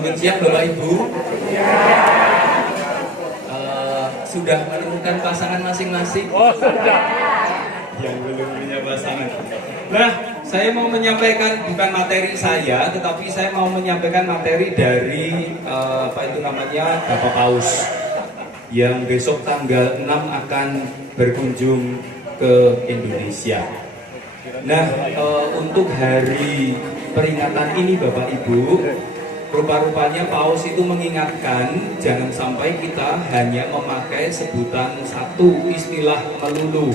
Selamat siang Bapak Ibu. Sudah menemukan pasangan masing-masing? Oh, sudah. Yang belum punya pasangan. Nah, saya mau menyampaikan bukan materi saya, tetapi saya mau menyampaikan materi dari Bapak Paus yang besok tanggal 6 akan berkunjung ke Indonesia. Nah, untuk hari peringatan ini Bapak Ibu, rupa-rupanya Paus itu mengingatkan jangan sampai kita hanya memakai sebutan satu istilah melulu.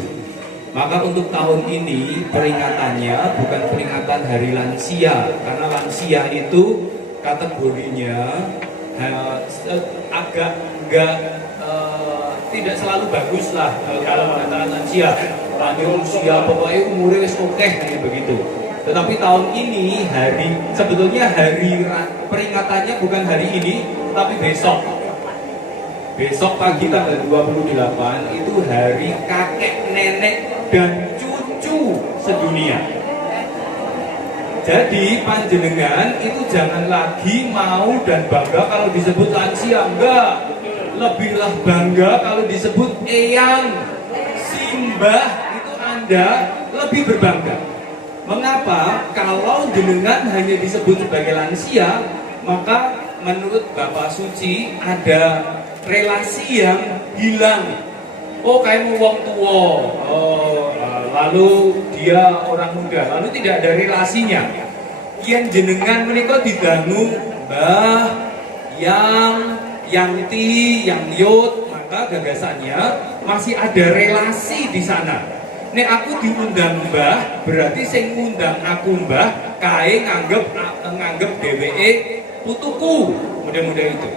Maka untuk tahun ini peringatannya bukan peringatan hari lansia, karena lansia itu kategorinya agak tidak selalu bagus lah kalau mengatakan lansia. Lanjut usia pokoknya umurnya wis oke kayak begitu. Tetapi tahun ini sebetulnya hari peringatannya bukan hari ini, tapi besok. Besok pagi tanggal 28 itu hari kakek, nenek, dan cucu sedunia. Jadi panjenengan itu jangan lagi mau dan bangga kalau disebut lansia, enggak. Lebihlah bangga kalau disebut eyang, simbah, itu Anda lebih berbangga. Mengapa? Kalau jenengan hanya disebut sebagai lansia, maka menurut Bapak Suci ada relasi yang hilang. Oh, kayak wong tua, lalu dia orang muda, lalu tidak ada relasinya. Yang jenengan menikah didangu mbah, yang ti, yang yud, maka gagasannya masih ada relasi di sana. Nek aku diundang mbah, berarti sing ngundang aku mbah, kae nganggep DWE putuku, mudah-mudahan itu.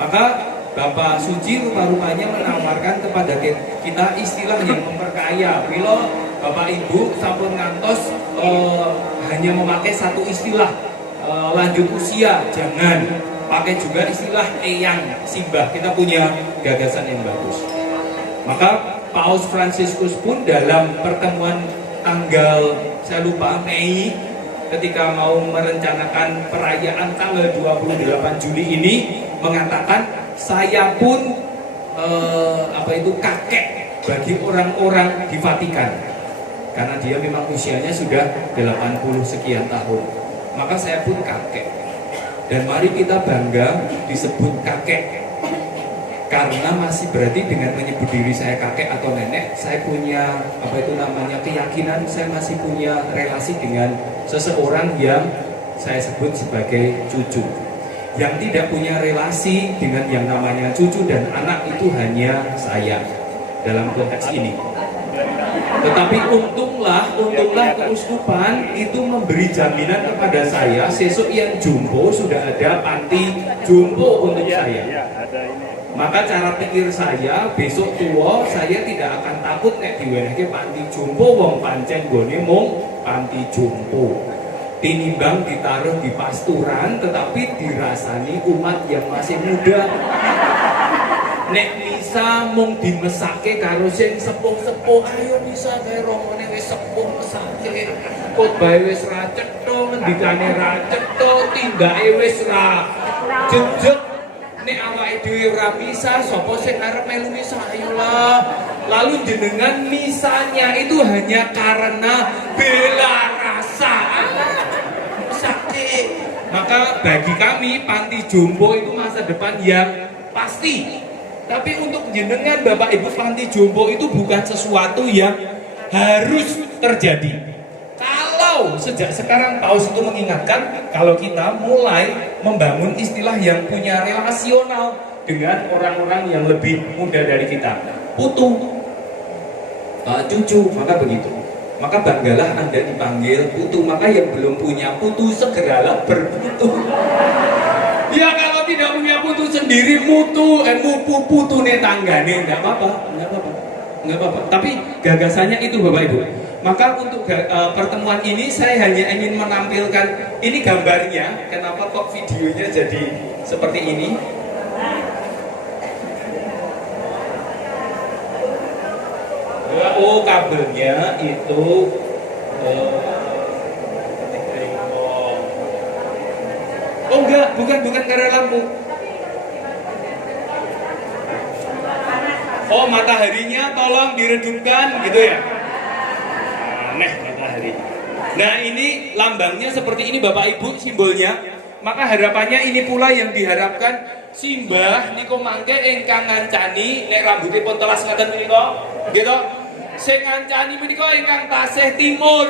Maka Bapak Suci rupa-rupanya menawarkan kepada kita istilah yang memperkaya. Bila Bapak Ibu sampun ngantos hanya memakai satu istilah lanjut usia, jangan pakai juga istilah eyang, simbah. Kita punya gagasan yang bagus. Maka Paus Fransiskus pun dalam pertemuan tanggal saya lupa Mei, ketika mau merencanakan perayaan tanggal 28 Juli ini mengatakan saya pun kakek bagi orang-orang di Vatikan, karena dia memang usianya sudah 80 sekian tahun. Maka saya pun kakek, dan mari kita bangga disebut kakek, karena masih berarti dengan menyebut diri saya kakek atau nenek, saya punya keyakinan saya masih punya relasi dengan seseorang yang saya sebut sebagai cucu. Yang tidak punya relasi dengan yang namanya cucu dan anak itu hanya saya dalam konteks ini. Tetapi untunglah keuskupan itu memberi jaminan kepada saya, sesuk yang jumbo sudah ada panti jumbo untuk saya. Maka cara pikir saya, besok tua saya tidak akan takut nek diwenehke panti jumbo wong pancen gone mung panti jumbo. Tinimbang ditaruh di pasturan tetapi dirasani umat yang masih muda. Nek misa mung dimesake karo sing sepuh-sepuh, ayo misa kae romone wis sepuh mesake. Khotbah wis ra cetha, ngendikane ra cetha, tindake wis ra jejeg. Nek awake dhewe ora misa, sapa sing arep melu misa? Ayolah. Lalu jenengan misanya itu hanya karena bela rasa. Sakit. Maka bagi kami panti jompo itu masa depan yang pasti. Tapi untuk jenengan Bapak Ibu, panti jompo itu bukan sesuatu yang harus terjadi. Kalau sejak sekarang Paus itu mengingatkan kalau kita mulai membangun istilah yang punya relasional dengan orang-orang yang lebih muda dari kita, putu, cucu, maka begitu. Maka banggalah Anda dipanggil putu. Maka yang belum punya putu segeralah berputu. Ya kalau tidak punya putu sendiri mutu, putu nih tanggane, nggak apa-apa. Tapi gagasannya itu Bapak Ibu. Maka untuk pertemuan ini saya hanya ingin menampilkan ini gambarnya. Kenapa kok videonya jadi seperti ini? Oh, kabelnya itu oh enggak, bukan karena lampu. Oh, mataharinya tolong diredupkan gitu ya. Aneh matahari. Nah, ini lambangnya seperti ini Bapak Ibu, simbolnya. Maka harapannya ini pula yang diharapkan simbah niko mangke ingkang ngancani nek rambutipun telas ngaten menika, gitu. Sing ngancani menika ingkang tasih timur.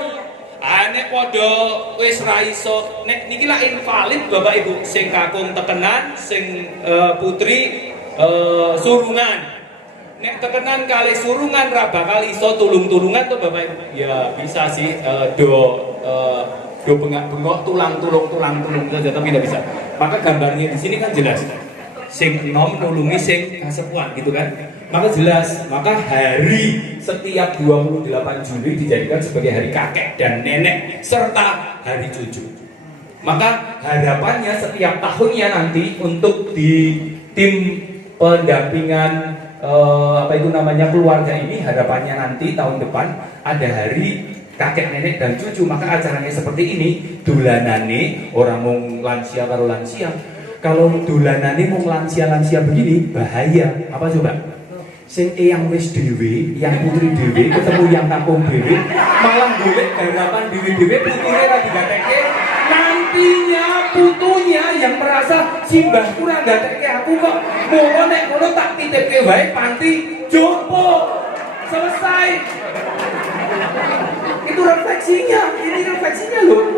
Nek padha wis ra iso, nek niki lak invalid Bapak Ibu, sing kakung tekenan, sing putri surungan. Nek tekenan kali surungan ra bakal iso tulung-tulungan tuh Bapak Ibu. Ya bisa sih do bengak-bengok tulang-tulung saja tapi tidak bisa. Maka gambarnya di sini kan jelas. Sing enom nulungi sing kasepuan gitu kan. Maka jelas, maka hari setiap 28 Juli dijadikan sebagai hari kakek dan nenek serta hari cucu. Maka harapannya setiap tahunnya nanti untuk di tim pendampingan keluarga ini, harapannya nanti tahun depan ada hari kakek nenek dan cucu. Maka acaranya seperti ini, dolanane orang mau lansia karo lansia. Kalau dolanane mau lansia begini bahaya. Apa coba? Sing yang wis dhewe, yang putri dhewe ketemu yang kakung dhewe, malah golek garapan dhewe-dhewe putune ra digatekke. Nantinya putunya yang merasa simbah kurang gatekke aku kok mono nek ngono tak titipke wae panti jompo. Selesai. Itu refleksinya, ini refleksinya loh.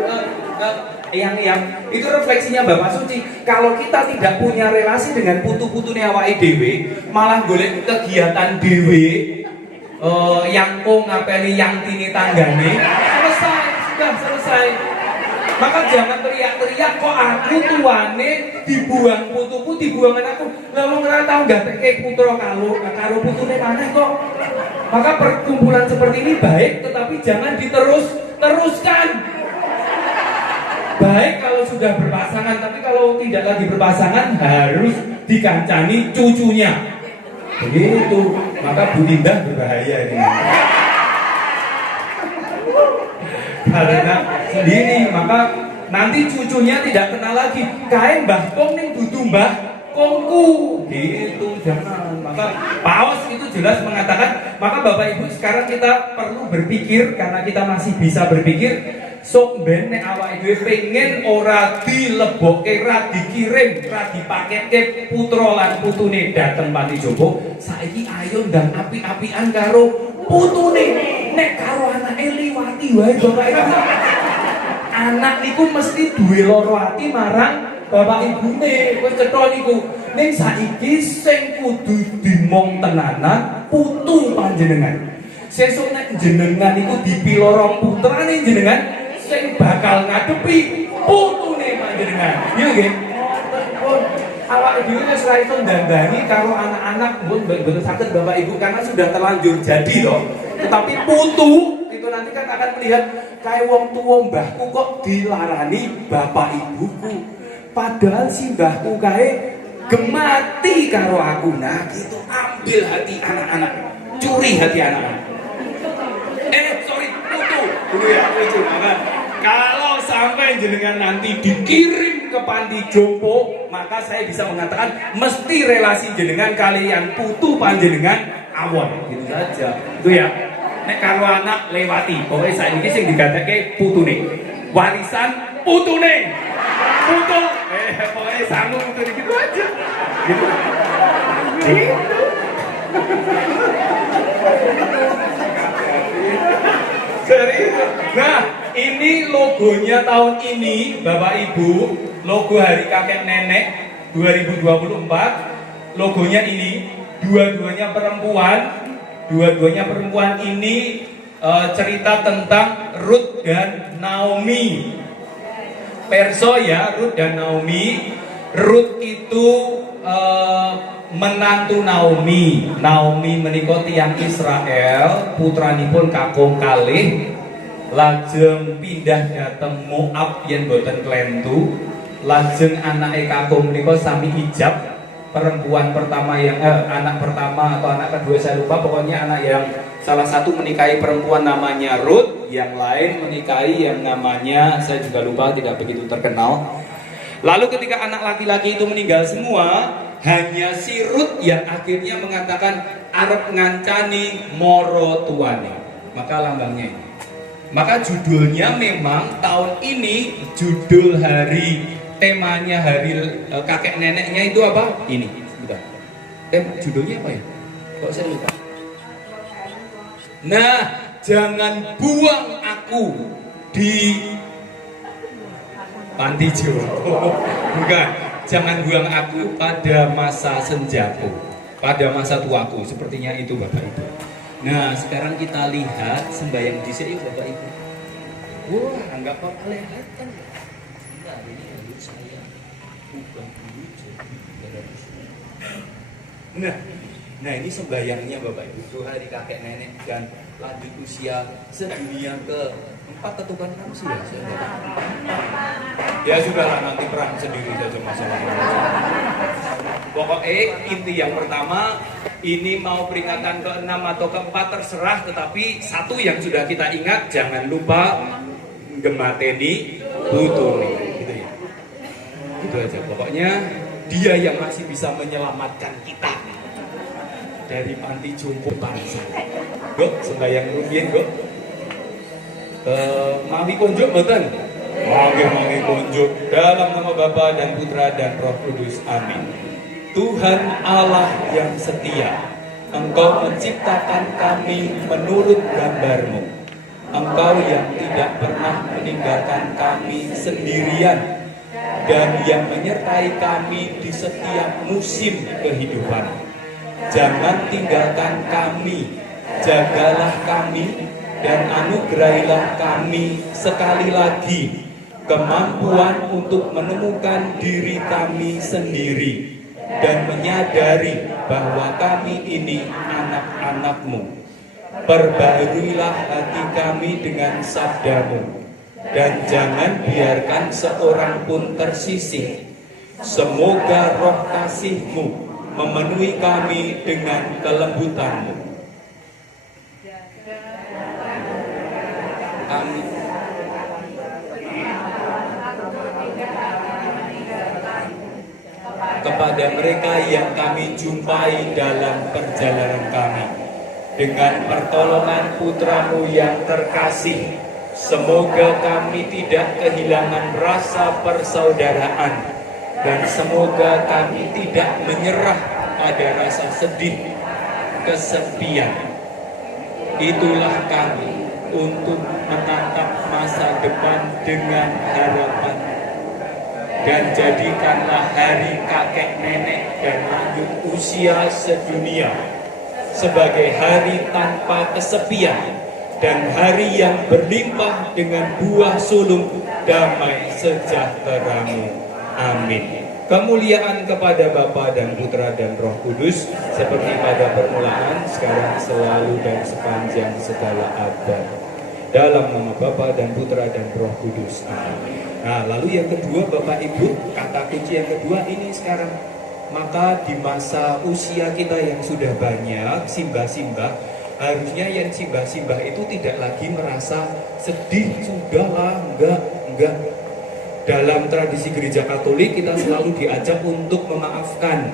Yang itu refleksinya Bapak Suci. Kalau kita tidak punya relasi dengan putu-putune awake dhewe, malah golek kegiatan dhewe, yang ngapeli yang tini tanggane, selesai, sudah selesai. Maka jangan teriak-teriak kok aku tuane dibuang putuku, dibuang anakku. Lah wong ora tau gatekke putra karo putune maneh kok. Maka perkumpulan seperti ini baik, tetapi jangan diteruskan. Baik kalau sudah berpasangan, tapi kalau tidak lagi berpasangan harus dikancani cucunya. Begitu, maka Bu Dinda berbahaya ini. Karena sendiri, maka nanti cucunya tidak kenal lagi. Kae Mbah Kong ning dudu Mbah Kongku. Gitu, jangan. Maka Paus itu jelas mengatakan, maka Bapak Ibu sekarang kita perlu berpikir, karena kita masih bisa berpikir. Sok ben nek awake dhewe pengen ora dilebokke, ra dikirim, ra dipakekke putra lan putune dateng panti jompo, saiki ayo ndang api-apian karo putune. Nek karo anake liwati wae Bapak Ibu. Anak niku mesti duwe loro ati marang bapak ibune, wis cetha niku. Ning saiki sing kudu dimong tenanan putu panjenengan. Sesuk nek jenengan niku dipilorong putrane jenengan, sing bakal ngadepi putune panjenengan. Iya nggih. Awak dhewe wis ra iso ndandani karo anak-anak, mboten saged Bapak Ibu karena sudah terlanjur jadi loh. Tetapi putu itu nanti kan akan melihat kayak wong tuwa mbahku kok dilarani bapak ibuku. Padahal si mbahku kae gemati karo aku. Nah, gitu ambil hati anak-anak. Curi hati anak-anak. Putu. Dulu ya, lucu banget. Kalau sampai jenengan nanti dikirim ke panti jompo, maka saya bisa mengatakan mesti relasi jenengan kalian putu panjenengan awon, gitu saja. Itu ya. Nek karo anak lewati, pokoknya saya ini sing digatekke putune. Warisan putune. Putu. Pokoknya sanggup putu gitu aja. Gitu. Nah, ini logonya tahun ini, Bapak Ibu, logo Hari Kakek Nenek 2024. Logonya ini, dua-duanya perempuan ini cerita tentang Ruth dan Naomi. Perso ya, Ruth dan Naomi. Ruth itu menantu Naomi. Naomi menika tiyang Israel, putranipun kakung kalih, lajeng pindah dhateng Moab yen boten klentu. Lajeng anake kakung menika sami ijab. Perempuan pertama yang anak pertama atau anak kedua saya lupa, pokoknya anak yang salah satu menikahi perempuan namanya Ruth, yang lain menikahi yang namanya saya juga lupa, tidak begitu terkenal. Lalu ketika anak laki-laki itu meninggal semua, hanya si Rut yang akhirnya mengatakan arep ngancani moro tuane. Maka lambangnya ini. Maka judulnya memang tahun ini judul hari, temanya hari kakek neneknya itu apa? Ini. Sebentar. Judulnya apa ya? Kok saya lupa? Nah, jangan buang aku di panti jompo. Bukan, jangan buang aku pada masa senjaku, pada masa tuaku. Sepertinya itu Bapak Ibu. Nah, sekarang kita lihat sembahyang di sini Bapak Ibu. Wah, enggak apa-apa lihat kan. Nah, ini lalu saya ubah dulu jadi Nah ini sembayangnya Bapak Ibu, doa hari kakek nenek dan lanjut usia sedunia ke-4 atau ke-6 sih ya. Ya sudahlah, nanti perang sendiri saja masalahnya. Pokoknya inti yang pertama, ini mau peringatan ke-6 atau ke-4 terserah, tetapi satu yang sudah kita ingat, jangan lupa gemateni buturi, gitu ya. Gitu aja, pokoknya dia yang masih bisa menyelamatkan kita dari panti jompo bangsa. Go, sembahyang rumiyin, go. Mami kunjuk mboten? Mami kunjuk. Dalam nama Bapa dan Putra dan Roh Kudus. Amin. Tuhan Allah yang setia, Engkau menciptakan kami menurut gambar-Mu. Engkau yang tidak pernah meninggalkan kami sendirian dan yang menyertai kami di setiap musim kehidupan. Jangan tinggalkan kami, jagalah kami, dan anugerahilah kami sekali lagi kemampuan untuk menemukan diri kami sendiri dan menyadari bahwa kami ini anak-anak-Mu. Perbaharuilah hati kami dengan sabda-Mu, dan jangan biarkan seorang pun tersisih. Semoga roh kasih-Mu memenuhi kami dengan kelembutan-Mu. Amin. Kepada mereka yang kami jumpai dalam perjalanan kami, dengan pertolongan Putra-Mu yang terkasih, semoga kami tidak kehilangan rasa persaudaraan, dan semoga kami tidak menyerah pada rasa sedih, kesepian. Itulah kami untuk menatap masa depan dengan harapan. Dan jadikanlah hari kakek nenek dan lanjut usia sedunia sebagai hari tanpa kesepian dan hari yang berlimpah dengan buah sulung damai sejahtera-Mu. Amin. Kemuliaan kepada Bapa dan Putra dan Roh Kudus, seperti pada permulaan, sekarang, selalu, dan sepanjang segala abad. Dalam nama Bapa dan Putra dan Roh Kudus. Amin. Nah, lalu yang kedua Bapak Ibu, kata kunci yang kedua ini sekarang. Maka di masa usia kita yang sudah banyak simbah-simbah, harusnya yang simbah-simbah itu tidak lagi merasa sedih. Sudahlah, enggak. Dalam tradisi gereja Katolik kita selalu diajak untuk memaafkan.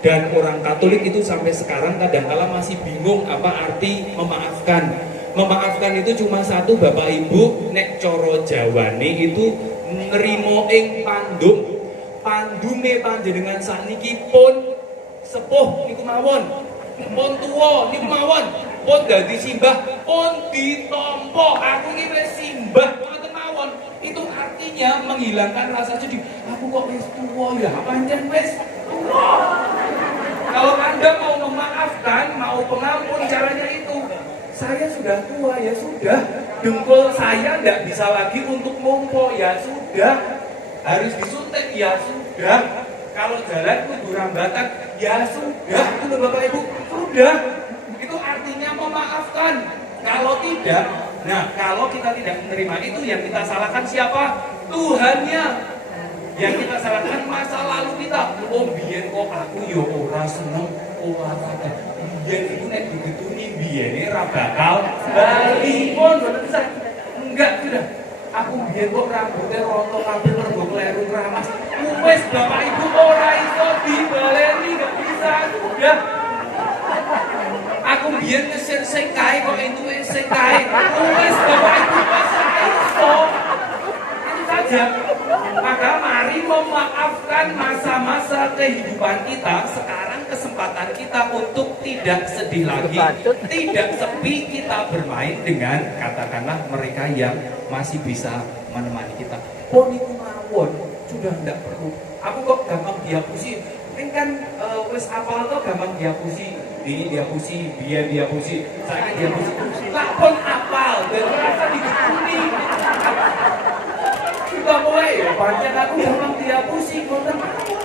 Dan orang Katolik itu sampai sekarang kadang-kala masih bingung apa arti memaafkan. Memaafkan itu cuma satu Bapak Ibu, nek coro Jawane itu nrimo ing pandum. Pandume panjenengan sakniki pun sepuh niku mawon. Pun tuwa niku mawon. Pun dadi simbah, pun ditampa. Aku iki wis simbah ngoten mawon. Itu artinya menghilangkan rasa sedih. Aku kok wis tua ya, pancen wis tua. Kalau Anda mau memaafkan, mau pengampun, caranya itu. Saya sudah tua, ya sudah. Dengkul saya tidak bisa lagi untuk ngompo, ya sudah. Harus disuntik, ya sudah. Kalau jalan kudu rambatan, ya sudah. Itu Bapak Ibu, sudah. Itu artinya memaafkan. Kalau tidak, nah kalau kita tidak menerima itu, yang kita salahkan siapa? Tuhannya. Yang kita salahkan masa lalu kita. Oh biyen kok aku yo ora seneng olahraga. Biyen iku nek digituni biyene ra bakal bali pun boten bisa. Enggak sudah. Aku biyen kok rambutnya rontok kabeh mergo kleru keramas. Wes Bapak Ibu ora iso dibaleni, gak bisa, sudah. Aku biar ngesir sekai kok itu sekai. Wes Bapak Ibu pas iso. Itu saja. Maka mari memaafkan masa-masa kehidupan kita. Sekarang kesempatan kita untuk tidak sedih lagi, tidak sepi, kita bermain dengan katakanlah mereka yang masih bisa menemani kita. Pon itu mawon, sudah tidak perlu. Aku kok gampang dihapusi. Ini kan wes apal tuh gampang dihapusi. Ini dihapusi, dia dihapusi, saya dihapusi. Lah pun apal dan merasa dikuni. Sudah mulai ya, panjang aku gampang dihapusi, konten mawon.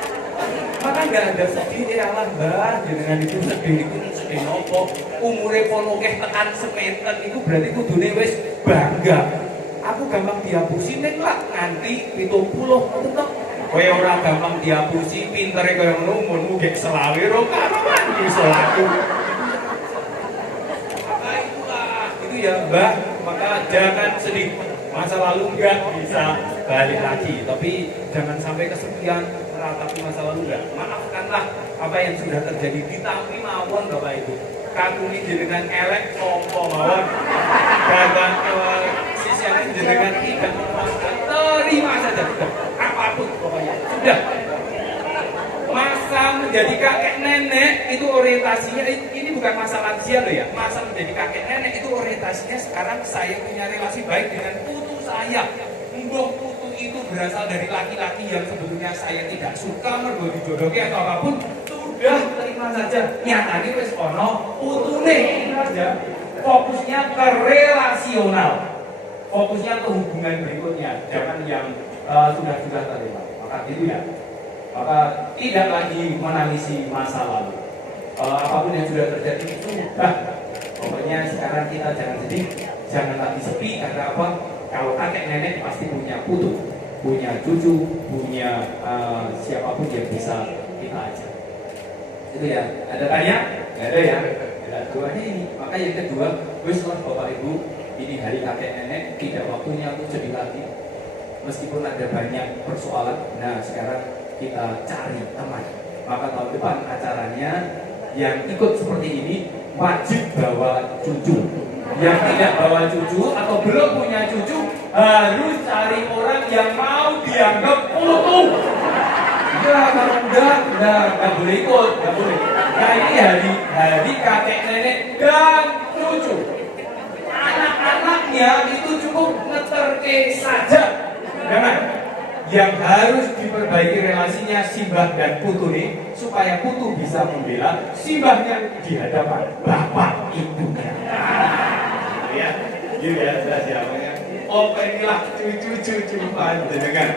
Maka nggak ada sedih Allah mbah dengan itu sedih nopo umure polokeh tekan sementen itu berarti kudune wis bangga. Aku gampang dihapusi ning lah nganti 70 ngoten to. Kowe ora gampang dihapusi, pintere kaya ngono mun gek selawe ro karuan iso laku. Maka itulah itu ya mbah, maka jangan sedih. Masa lalu enggak bisa balik lagi, tapi jangan sampai kesepian meratapi masa lalu enggak. Maafkanlah apa yang sudah terjadi, ditampi mawon Bapak Ibu. Kakuni jenengan elek sopo mawon. Dagang sisian jenengan tidak memuaskan, terima saja sudah. Apapun pokoknya sudah. Masa menjadi kakek nenek itu orientasinya, ini bukan masa lansia loh ya. Masa menjadi kakek nenek itu orientasinya sekarang saya punya relasi baik dengan putu saya. Mbok putu itu berasal dari laki-laki yang sebetulnya saya tidak suka, mergo dijodohi atau apapun, sudah terima saja. Nyatanya wis ono putune aja. Fokusnya ke relasional. Fokusnya ke hubungan berikutnya, jangan yang sudah terima. Maka gitu ya. Maka tidak lagi menangisi masa lalu. Apapun yang sudah terjadi sudah. Pokoknya sekarang kita jangan sedih, jangan lagi sepi. Karena apa? Kalau kakek nenek pasti punya putu, punya cucu, punya siapapun yang bisa kita ajak. Itu ya. Ada tanya? Gak ada ya. Ada duanya ini. Maka yang kedua, wis Bapak Ibu, ini hari kakek nenek, tidak waktunya untuk sedih lagi. Meskipun ada banyak persoalan. Nah sekarang kita cari teman. Maka tahun depan acaranya yang ikut seperti ini wajib bawa cucu. Yang tidak bawa cucu atau belum punya cucu harus cari orang yang mau dianggap putu. Ya kalau enggak boleh ikut, enggak boleh. Nah ini hari kakek nenek dan cucu. Anak-anaknya itu cukup ngeterke saja. Jangan. Yang harus diperbaiki relasinya simbah dan putu nih, supaya putu bisa membela simbahnya di hadapan bapak ibunya. Ya, gitu ya, sudah siapanya. Inilah cucu-cucu panjenengan.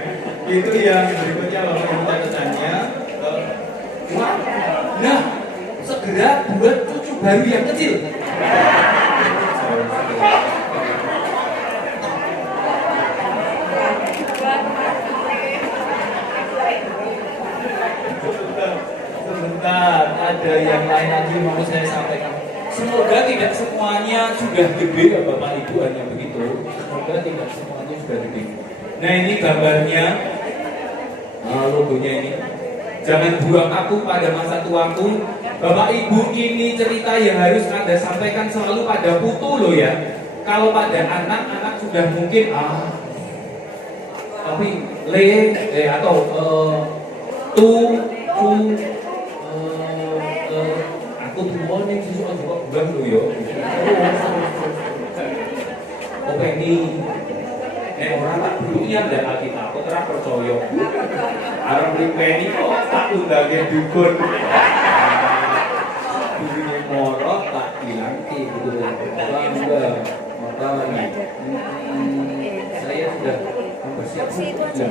Itu yang berikutnya bapak ibu catatannya. Nah, segera buat cucu baru yang kecil. Sebentar, ada yang lain lagi mau saya sampaikan. Semoga tidak semuanya sudah gede ya Bapak Ibu, hanya begitu. Semoga tidak semuanya sudah gede. Nah ini gambarnya, logonya ini. Jangan buang aku pada masa tuaku. Bapak Ibu, ini cerita yang harus Anda sampaikan selalu pada putu loh ya. Kalau pada anak-anak sudah mungkin tapi atau aku tua nih susu juga bulan dulu ya. Oke ini orang tak dulu iya dan kita aku terang percaya. Arab beli penny kok tak undangnya dukun. Bunyi morot tak bilang gitu enggak. Maka saya sudah mempersiapkan.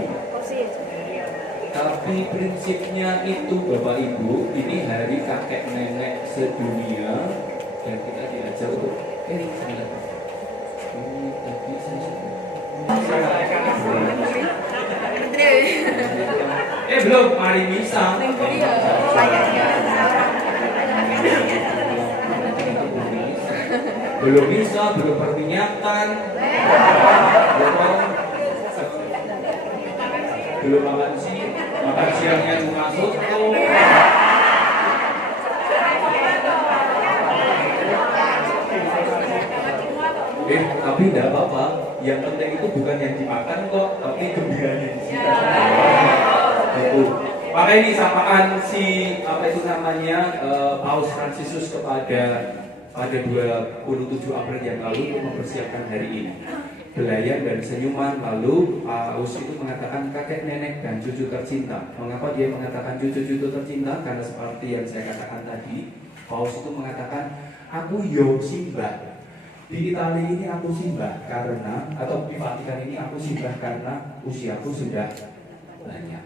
Tapi prinsipnya itu Bapak Ibu, ini hari kakek nenek sedunia dan kita diajar untuk ini tadi saya belum mari misa. Belum misa, belum perminyakan. Belum makan siang. Maka kajiannya cuma soto. Tapi tidak apa-apa. Yang penting itu bukan yang dimakan kok, tapi gembiranya di sini. Itu. Maka ini sapaan si apa itu namanya Paus Fransiskus kepada pada 27 April yang lalu untuk mempersiapkan hari ini. Belayan dan senyuman. Lalu Paus itu mengatakan kakek nenek dan cucu tercinta. Mengapa dia mengatakan cucu-cucu tercinta? Karena seperti yang saya katakan tadi, Paus itu mengatakan aku yo simbah. Di Italia ini aku simbah karena, atau di Vatikan ini aku simbah karena usiaku sudah banyak.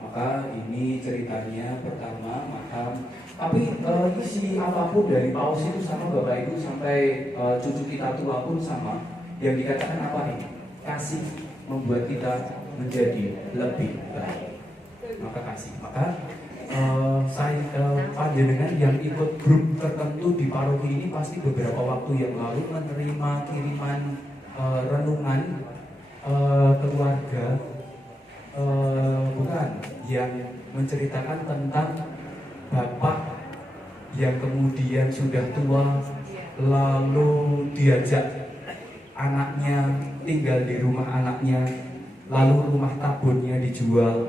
Maka ini ceritanya pertama makam. Tapi isi apapun dari Paus itu sama Bapak Ibu sampai cucu kita tua pun sama. Yang dikatakan apa nih? Kasih membuat kita menjadi lebih baik. Maka kasih. Maka panjenengan yang ikut grup tertentu di paroki ini pasti beberapa waktu yang lalu menerima kiriman renungan keluarga bukan yang menceritakan tentang bapak yang kemudian sudah tua lalu diajak anaknya tinggal di rumah anaknya, lalu rumah tabunnya dijual.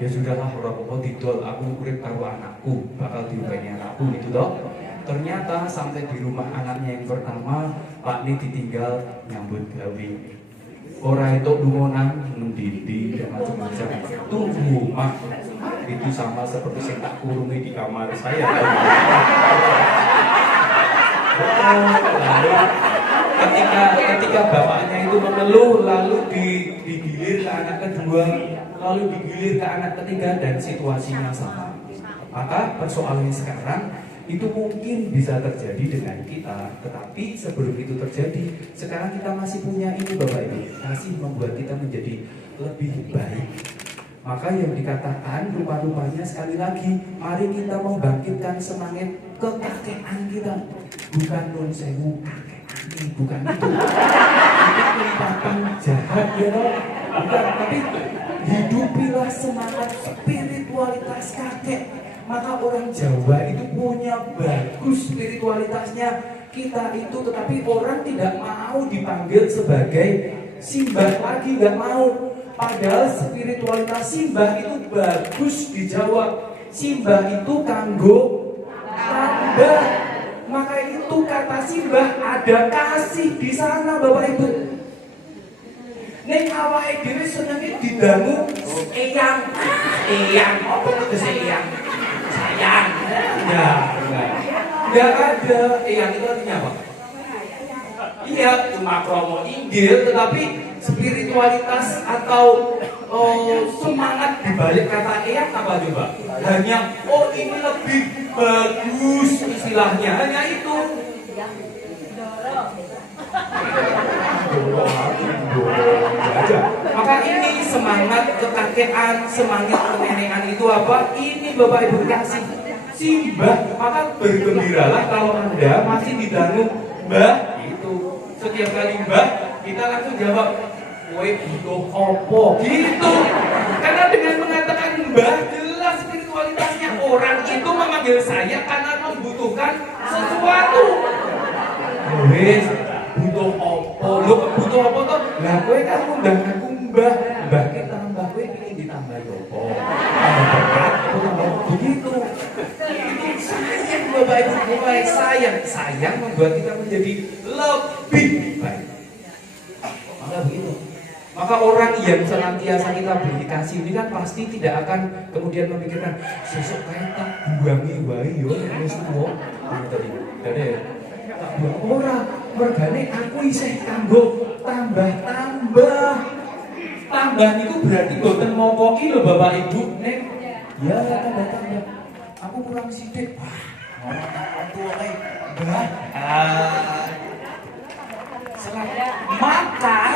Ya sudahlah, orang apa didol, aku urip karo anakku, bakal diupaini anakku gitu toh. Ternyata sampai di rumah anaknya yang pertama, Pak Ni ditinggal nyambut gawe. Orang itu lungonan mendidih dan macam-macam. Tunggu mak, itu sama seperti saya tak kurungi di kamar saya. Lalu ketika bapaknya itu mengeluh, lalu digilir ke anak kedua, lalu digilir ke anak ketiga, dan situasinya sama. Maka persoalannya sekarang itu mungkin bisa terjadi dengan kita, tetapi sebelum itu terjadi, sekarang kita masih punya ini Bapak Ibu, masih membuat kita menjadi lebih baik. Maka yang dikatakan rupa-rupanya sekali lagi, mari kita membangkitkan semangat kekakean kita, bukan non sewu kakek, bukan itu. Itu kelipatan jahat ya loh. Bukan, tapi hidupilah semangat spiritualitas kakek. Maka orang Jawa itu punya bagus spiritualitasnya. Kita itu, tetapi orang tidak mau dipanggil sebagai simbah lagi, nggak mau. Padahal spiritualitas simbah itu bagus di Jawa. Simbah itu kanggo tambah. Maka itu kata simbah ada kasih di sana Bapak Ibu. Nek awake dhewe senenge didangu eyang. Eyang, apa itu eyang? Sayang. Ya, enggak ada. Eyang itu artinya apa? Iya, cuma promo Inggil, tetapi spiritualitas atau semangat dibalik kata eyang apa coba? Hanya ini lebih bagus istilahnya, hanya itu. Maka ini semangat kekakean, semangat kenenekan itu apa? Ini Bapak Ibu kasih simbah. Maka bergembiralah kalau Anda masih didangu Mbah. Setiap kali Mbah, kita langsung jawab, kowe butuh opo? Gitu. Karena dengan mengatakan Mbah, jelas spiritualitasnya. Orang itu memanggil saya karena membutuhkan sesuatu. Wes, butuh opo? Lo butuh opo toh? Lah kowe kan ngundang aku Mbah. Mbah ki tambah, kowe ingin ditambah opo? Begitu. Ini sayang Bapak Ibu, mulai sayang membuat kita menjadi lebih baik. Maka begitu. Maka orang yang senantiasa kita beri kasih ini kan pasti tidak akan kemudian memikirkan sesuk kayak tak buangi wae yo wis tuwa. Tadi tak buang ora, mergane aku isih kanggo tambah. Tambah niku berarti boten mokoki lho Bapak Ibu. Nek ya tambah. Aku kurang sithik. Wah, tuwa kae. Mbah.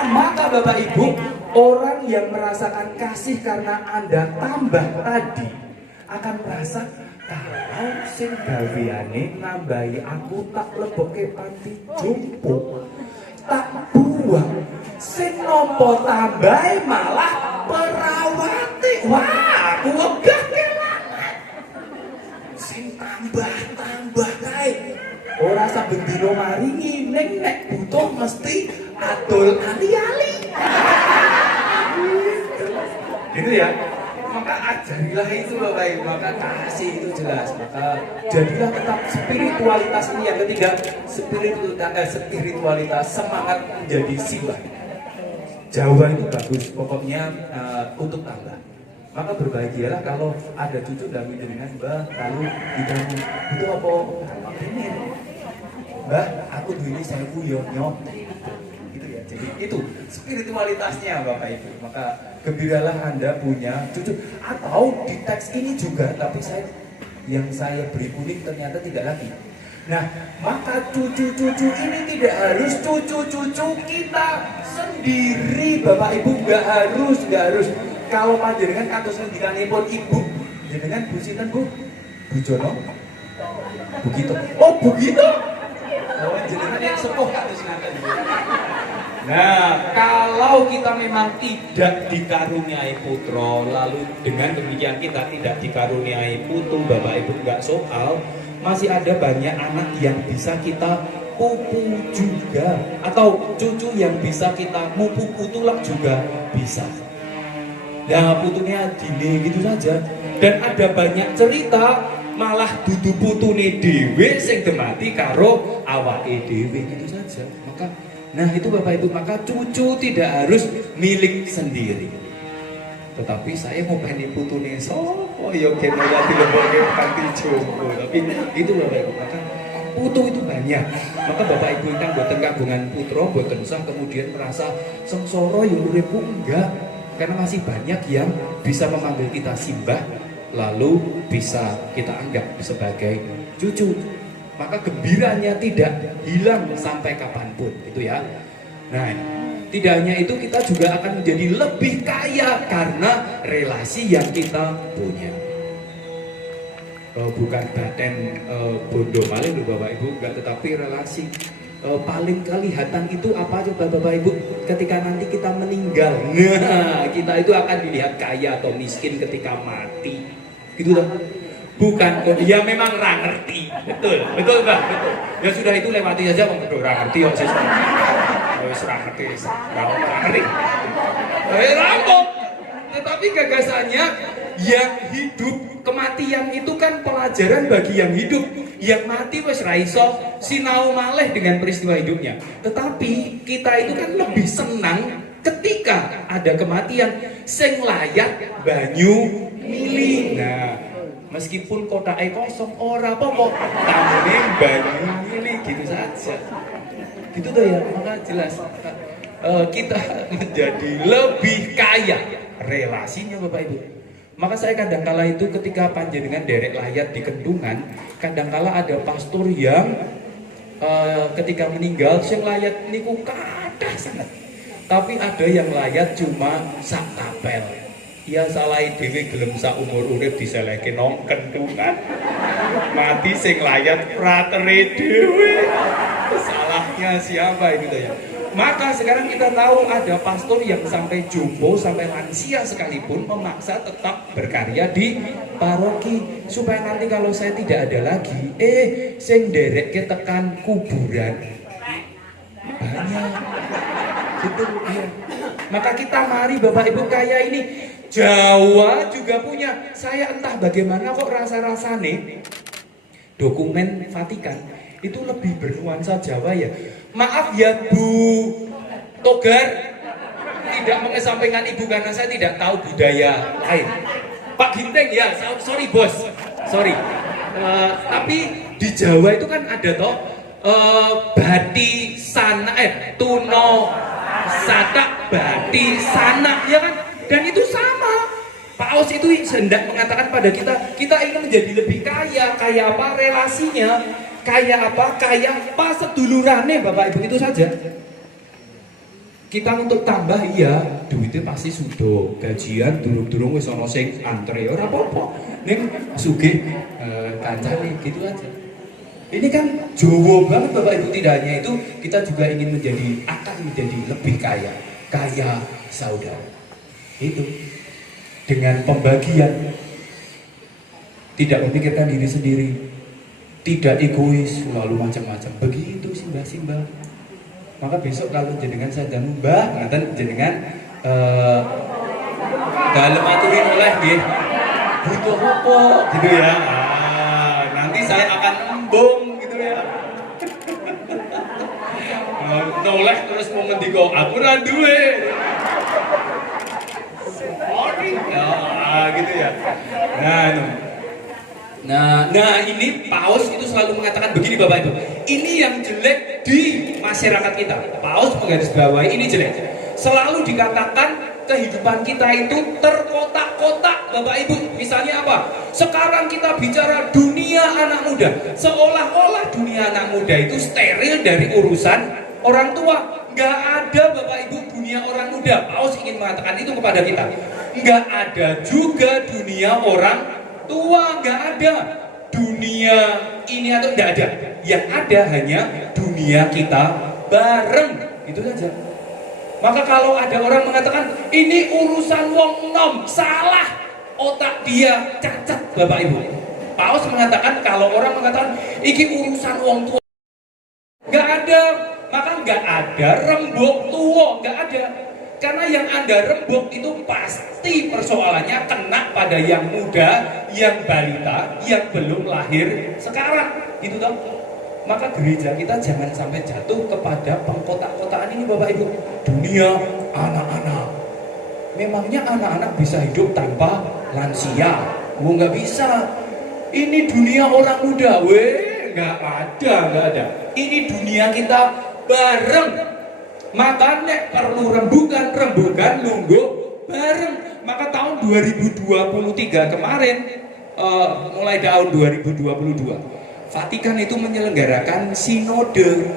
Maka Bapak Ibu, orang yang merasakan kasih karena Anda tambah tadi akan merasa kalau sing gaweane nambahi aku tak leboke panti jompo, tak buang, sing nopo tambahi malah perawati wah aku wegah kelangan. Sing tambah kae. Ora saben dina maringi ning nek butuh mesti adol ali-ali. Gitu ya. Maka ajarilah itu Bapak Ibu, maka kasih itu jelas. Maka jadilah tetap spiritualitas ini yang ketiga, spiritualitas semangat menjadi simbah. Jawa itu bagus, pokoknya untuk tambah. Maka berbahagialah kalau ada cucu dan dengan Mbah, lalu ditanya itu apa? Ini Mbah, aku duit saya yo nyok. Gitu ya. Jadi itu spiritualitasnya Bapak Ibu. Maka gembiralah Anda punya cucu. Atau di teks ini juga, tapi yang saya beri kuning ternyata tidak lagi. Nah, maka cucu-cucu ini tidak harus cucu-cucu kita sendiri Bapak Ibu, nggak harus. Kalau panjenengan kados ngendikanipun ibu, jenengan Bu sinten Bu? Bu Jono? Begitu. Oh, begitu. Oh, jenengan yang sepuh kados ngaten. Nah, kalau kita memang tidak dikaruniai putra, lalu dengan demikian kita tidak dikaruniai putu, Bapak Ibu nggak soal, masih ada banyak anak yang bisa kita pupu juga, atau cucu yang bisa kita mupu putulak juga bisa. Nah, putunya dini gitu saja. Dan ada banyak cerita malah dudu putune dhewe sing demati karo awake dhewe gitu saja. Maka nah itu Bapak Ibu, maka cucu tidak harus milik sendiri. Tetapi saya mau pengen putune sopo ya kene ora dilebokke kanthi jombo. Tapi itu Bapak Ibu, maka putu itu banyak. Maka Bapak Ibu ingkang boten kagungan putra, boten usah kemudian merasa sengsara ya uripku enggak. Karena masih banyak yang bisa memanggil kita simbah, lalu bisa kita anggap sebagai cucu. Maka gembiranya tidak hilang sampai kapanpun, itu ya. Nah, tidak hanya itu, kita juga akan menjadi lebih kaya karena relasi yang kita punya. Bukan baten bondo malih loh Bapak Ibu, enggak, tetapi relasi. Paling kelihatan itu apa coba Bapak Ibu, ketika nanti kita meninggal. Nah, kita itu akan dilihat kaya atau miskin ketika mati, gitu loh. Bukan, ya memang ra ngerti, betul Pak, betul. Ya sudah itu lewati saja, wong ra ngerti kok sih. Wis ra ngerti, ra ngerti. Rampok. Tetapi gagasannya yang hidup, kematian itu kan pelajaran bagi yang hidup. Yang mati wis ra iso sinau malih dengan peristiwa hidupnya. Tetapi kita itu kan lebih senang ketika ada kematian sing layak banyu mili. Nah, meskipun kotake kosong ora apa-apa, tamune banyu mili gitu saja. Gitu tuh ya, maka jelas kita menjadi lebih kaya relasinya Bapak Ibu. Maka saya kadangkala itu ketika panjenengan derek layat di Kendungan, kadangkala ada pastor yang ketika meninggal sing layat niku kathah sangat. Tapi ada yang layat cuma sak tapel. Ya salah dhewe gelem sak umur urip diselehke nang Kendungan. Mati sing layat pratere dhewe. Salahnya siapa itu ya? Maka sekarang kita tahu ada pastor yang sampai jumbo, sampai lansia sekalipun memaksa tetap berkarya di paroki supaya nanti kalau saya tidak ada lagi, sing derek tekan kuburan banyak, gitu ya. Maka kita mari Bapak Ibu kaya ini. Jawa juga punya. Saya entah bagaimana kok rasa-rasane dokumen Vatikan itu lebih bernuansa Jawa ya. Maaf ya Bu Togar, tidak mengesampingkan Ibu karena saya tidak tahu budaya lain. Pak Ginteng ya, sorry bos, sorry. Tapi di Jawa itu kan ada toh bati sana, tuno satak bati sana, ya kan? Dan itu sama. Paus itu hendak mengatakan pada kita ingin menjadi lebih kaya. Kaya apa relasinya? Kaya apa? Kaya apa sedulurane Bapak Ibu, itu saja. Kita untuk tambah iya, duitnya pasti sudah. Gajian durung-durung wis ana sing antre ora apa-apa. Ning sugih kancane gitu aja. Ini kan Jawa banget Bapak Ibu, tidak hanya itu, kita juga ingin akan menjadi lebih kaya. Kaya saudara. Itu. dengan pembagian, tidak memikirkan diri sendiri, tidak egois, lalu macam-macam. Begitu Simbah. Maka besok kalau jenengan saya Mbah, ngaten jenengan dalem aturin oleh nggih. Butuh apa gitu ya. Nanti saya akan embung gitu ya. Noleh terus mau ngendika aku ra duwe. Gitu ya. Nah, ini Paus itu selalu mengatakan begini Bapak Ibu. Ini yang jelek di masyarakat kita. Paus menggarisbawahi ini jelek. Selalu dikatakan kehidupan kita itu terkotak-kotak Bapak Ibu. Misalnya apa? Sekarang kita bicara dunia anak muda. Seolah-olah dunia anak muda itu steril dari urusan orang tua. Nggak ada Bapak Ibu dunia orang muda. Paus ingin mengatakan itu kepada kita. Nggak ada juga dunia orang tua, nggak ada dunia ini atau nggak ada. Yang ada hanya dunia kita bareng. Itu saja. Maka kalau ada orang mengatakan ini urusan wong nom, salah, otak dia cacat Bapak Ibu. Paus mengatakan kalau orang mengatakan ini urusan wong tua, nggak ada. Maka nggak ada rembuk tua, nggak ada. Karena yang Anda rembuk itu pasti persoalannya kena pada yang muda, yang balita, yang belum lahir sekarang, gitu toh. Maka gereja kita jangan sampai jatuh kepada pengkotak-kotaan ini Bapak Ibu. Dunia anak-anak. Memangnya anak-anak bisa hidup tanpa lansia? Nggak bisa. Ini dunia orang muda, nggak ada. Ini dunia kita bareng. Makanya perlu rembukan lungguh bareng. Maka tahun 2023 kemarin, mulai tahun 2022, Vatikan itu menyelenggarakan sinode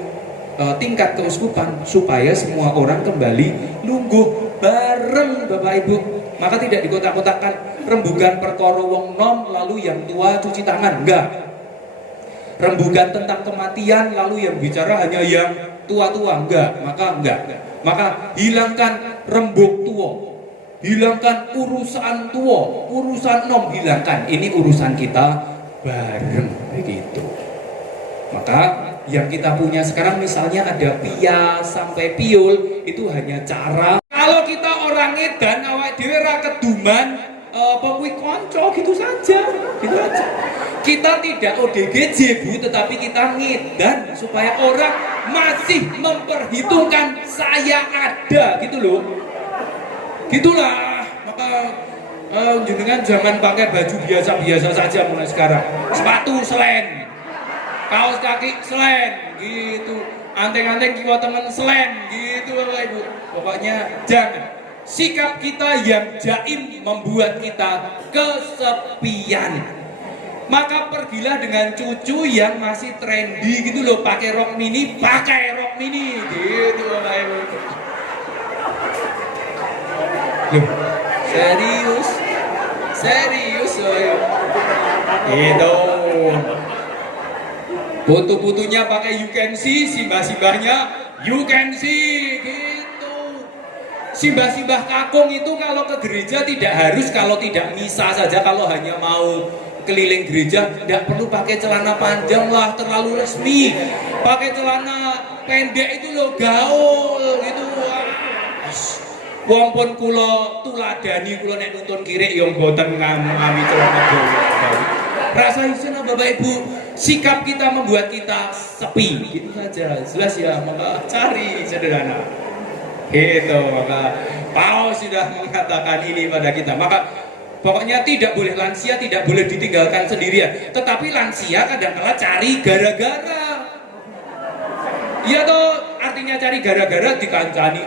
tingkat keuskupan supaya semua orang kembali lungguh bareng Bapak Ibu. Maka tidak dikotak-kotakkan rembukan perkara wong nom lalu yang tua cuci tangan, enggak. Rembukan tentang kematian lalu yang bicara hanya yang tua-tua, enggak. Maka hilangkan rembuk tua, hilangkan urusan tua, urusan nom hilangkan. Ini urusan kita bareng begitu. Maka yang kita punya sekarang misalnya ada pia sampai piul, itu hanya cara. Kalau kita orang edan awak dhewe ra keduman kuwi kanca gitu saja. Kita tidak ODGJ Bu, tetapi kita ngedan supaya orang masih memperhitungkan saya ada gitu loh. Gitulah. Maka jenengan jangan pakai baju biasa-biasa saja mulai sekarang. Sepatu selen, kaos kaki selen, gitu. Anteng-anteng kiwa temen selen, gitu Bapak Ibu. Pokoknya jangan. Sikap kita yang jaim membuat kita kesepian. Maka pergilah dengan cucu yang masih trendy gitu loh, pakai rok mini, gitu Bapak Ibu. Loh, serius loh. Gitu. Putu-putunya pakai you can see, simbah-simbahnya you can see, gitu. Simbah-simbah kakung itu kalau ke gereja tidak harus, kalau tidak misa saja, kalau hanya mau keliling gereja tidak perlu pakai celana panjang lah, terlalu resmi. Pakai celana pendek itu loh, gaul gitu. Wong pun kula tuladani, kula nek nuntun kirik yang boten ngami celana gaul. Rasa isin Bapak Ibu, sikap kita membuat kita sepi, gitu saja. Jelas ya, maka cari sederhana. Gitu, maka Paus sudah mengatakan ini pada kita. Maka pokoknya tidak boleh lansia, tidak boleh ditinggalkan sendirian. Tetapi lansia kadang-kala cari gara-gara. Iya toh, artinya cari gara-gara dikancani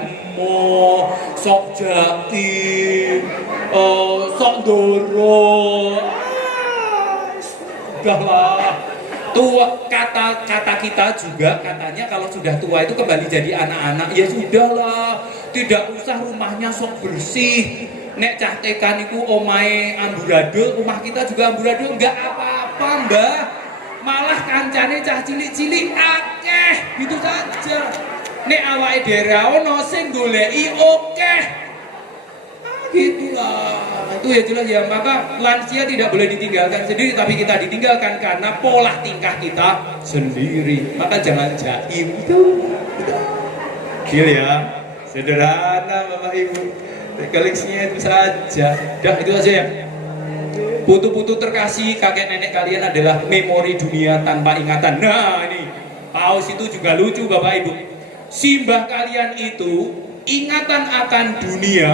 sok jatim, sok doro. Udahlah. Tua, kata kita juga katanya kalau sudah tua itu kembali jadi anak-anak. Ya sudahlah, tidak usah rumahnya sok bersih. Nek cah tekan iku omahe amburadul, rumah kita juga amburadul, enggak apa-apa Mbah. Malah kancane cah cilik-cilik akeh, gitu saja. Nek awake dhewe ono sing goleki akeh. Itulah, itu ya jelas ya. Maka lansia tidak boleh ditinggalkan sendiri, tapi kita ditinggalkan karena pola tingkah kita sendiri. Maka jangan jaim. Itu. Deal ya, sederhana Bapak Ibu. Koleksinya itu saja. Dah itu aja ya. Putu-putu terkasih kakek nenek kalian adalah memori dunia tanpa ingatan. Nah ini, paus itu juga lucu Bapak Ibu. Simbah kalian itu ingatan akan dunia.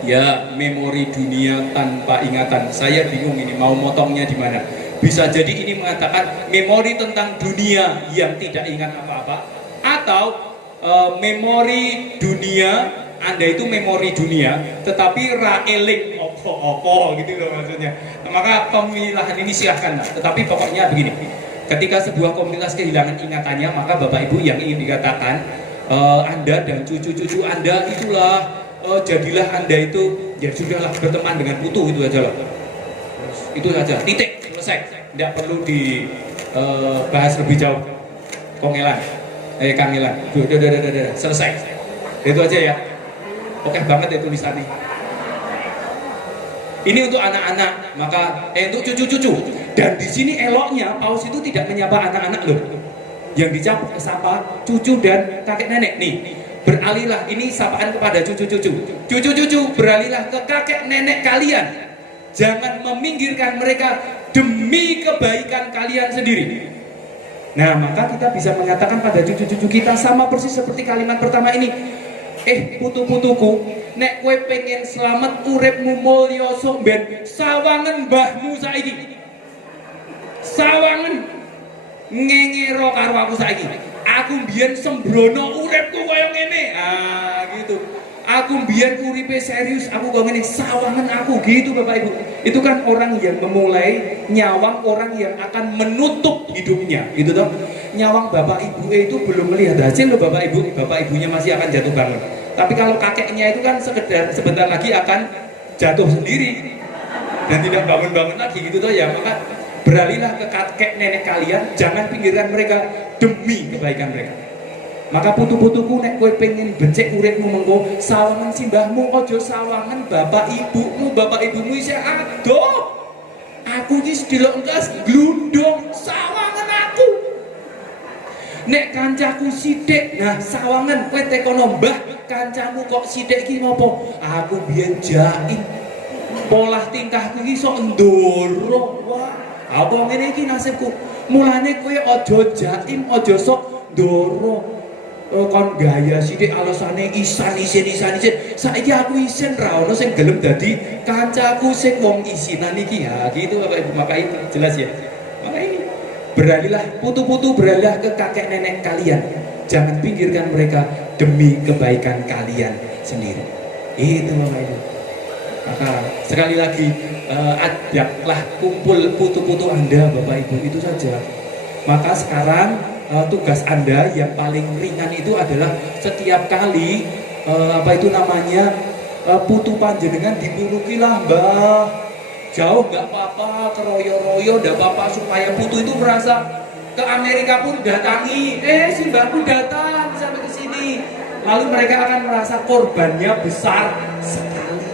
Ya, memori dunia tanpa ingatan. Saya bingung ini mau motongnya di mana. Bisa jadi ini mengatakan memori tentang dunia yang tidak ingat apa-apa, atau memori dunia, Anda itu memori dunia tetapi raeling opo-opo gitu loh maksudnya. Maka pemilihan ini silahkan, tetapi pokoknya begini. Ketika sebuah komunitas kehilangan ingatannya, maka Bapak Ibu yang ingin dikatakan Anda dan cucu-cucu Anda itulah jadilah Anda itu, ya sudahlah berteman dengan putu, itu aja lah. Itu saja, titik, selesai. Tidak perlu dibahas lebih jauh. Kangelan, udah, selesai. Itu aja ya. Oke banget ya tulisannya. Ini untuk anak-anak, maka untuk cucu-cucu. Dan di sini eloknya paus itu tidak menyapa anak-anak loh. Yang disapa cucu dan kakek nenek nih. Beralihlah, ini sapaan kepada cucu-cucu. Cucu-cucu, beralihlah ke kakek nenek kalian. Jangan meminggirkan mereka demi kebaikan kalian sendiri. Nah, maka kita bisa mengatakan pada cucu-cucu kita sama persis seperti kalimat pertama ini. Putu-putuku, nek kowe pengen selamat uripmu mulya sok ben sawangen mbahmu saiki. Sawangen ngengero karo aku saiki. Aku mbiyen sembrono uripku kaya ngene. Ah, gitu. Aku mbiyen uripe serius, aku kok ngene, sawangen aku gitu Bapak Ibu. Itu kan orang yang memulai nyawang orang yang akan menutup hidupnya, gitu toh. Nyawang Bapak Ibu itu belum melihat hasil loh Bapak Ibu. Bapak Ibunya masih akan jatuh bangun. Tapi kalau kakeknya itu kan sekedar sebentar lagi akan jatuh sendiri dan tidak bangun-bangun lagi gitu toh ya. Maka beralihlah ke kakek nenek kalian, jangan pinggirkan mereka demi kebaikan mereka. Maka putu-putuku nek kowe pengen becik uripmu mengko sawangan simbahmu, ojo sawangan bapak ibumu. Bapak ibumu isih adoh. Aku iki sedelok engkas glundung sawangan aku. Nek kancaku sithik, nah sawangan kowe tekono mbah, kancamu kok sithik iki ngopo? Aku biyen jaim. Pola tingkahku iki sok ndoro. Wah, apa ngene iki nasibku. Mulane kowe ojo jaim, ojo sok ndoro. Kon gaya sithik alasane isin. Saiki aku isin ra ono sing gelem dadi kancaku sing wong isinan iki. Ha gitu Bapak Ibu, maka itu jelas ya. Maka ini beralihlah putu-putu, beralihlah ke kakek nenek kalian. Jangan pinggirkan mereka demi kebaikan kalian sendiri. Itu Bapak Ibu. Maka sekali lagi ajaklah kumpul putu-putu Anda Bapak Ibu, itu saja. Maka sekarang tugas Anda yang paling ringan itu adalah setiap kali putu panjenengan dipulukilah Mbah. Jauh nggak apa-apa, keroyo-royo nggak apa-apa, supaya putu itu merasa ke Amerika pun datangi. Si mbahku datang sampai ke sini. Lalu mereka akan merasa korbannya besar sekali.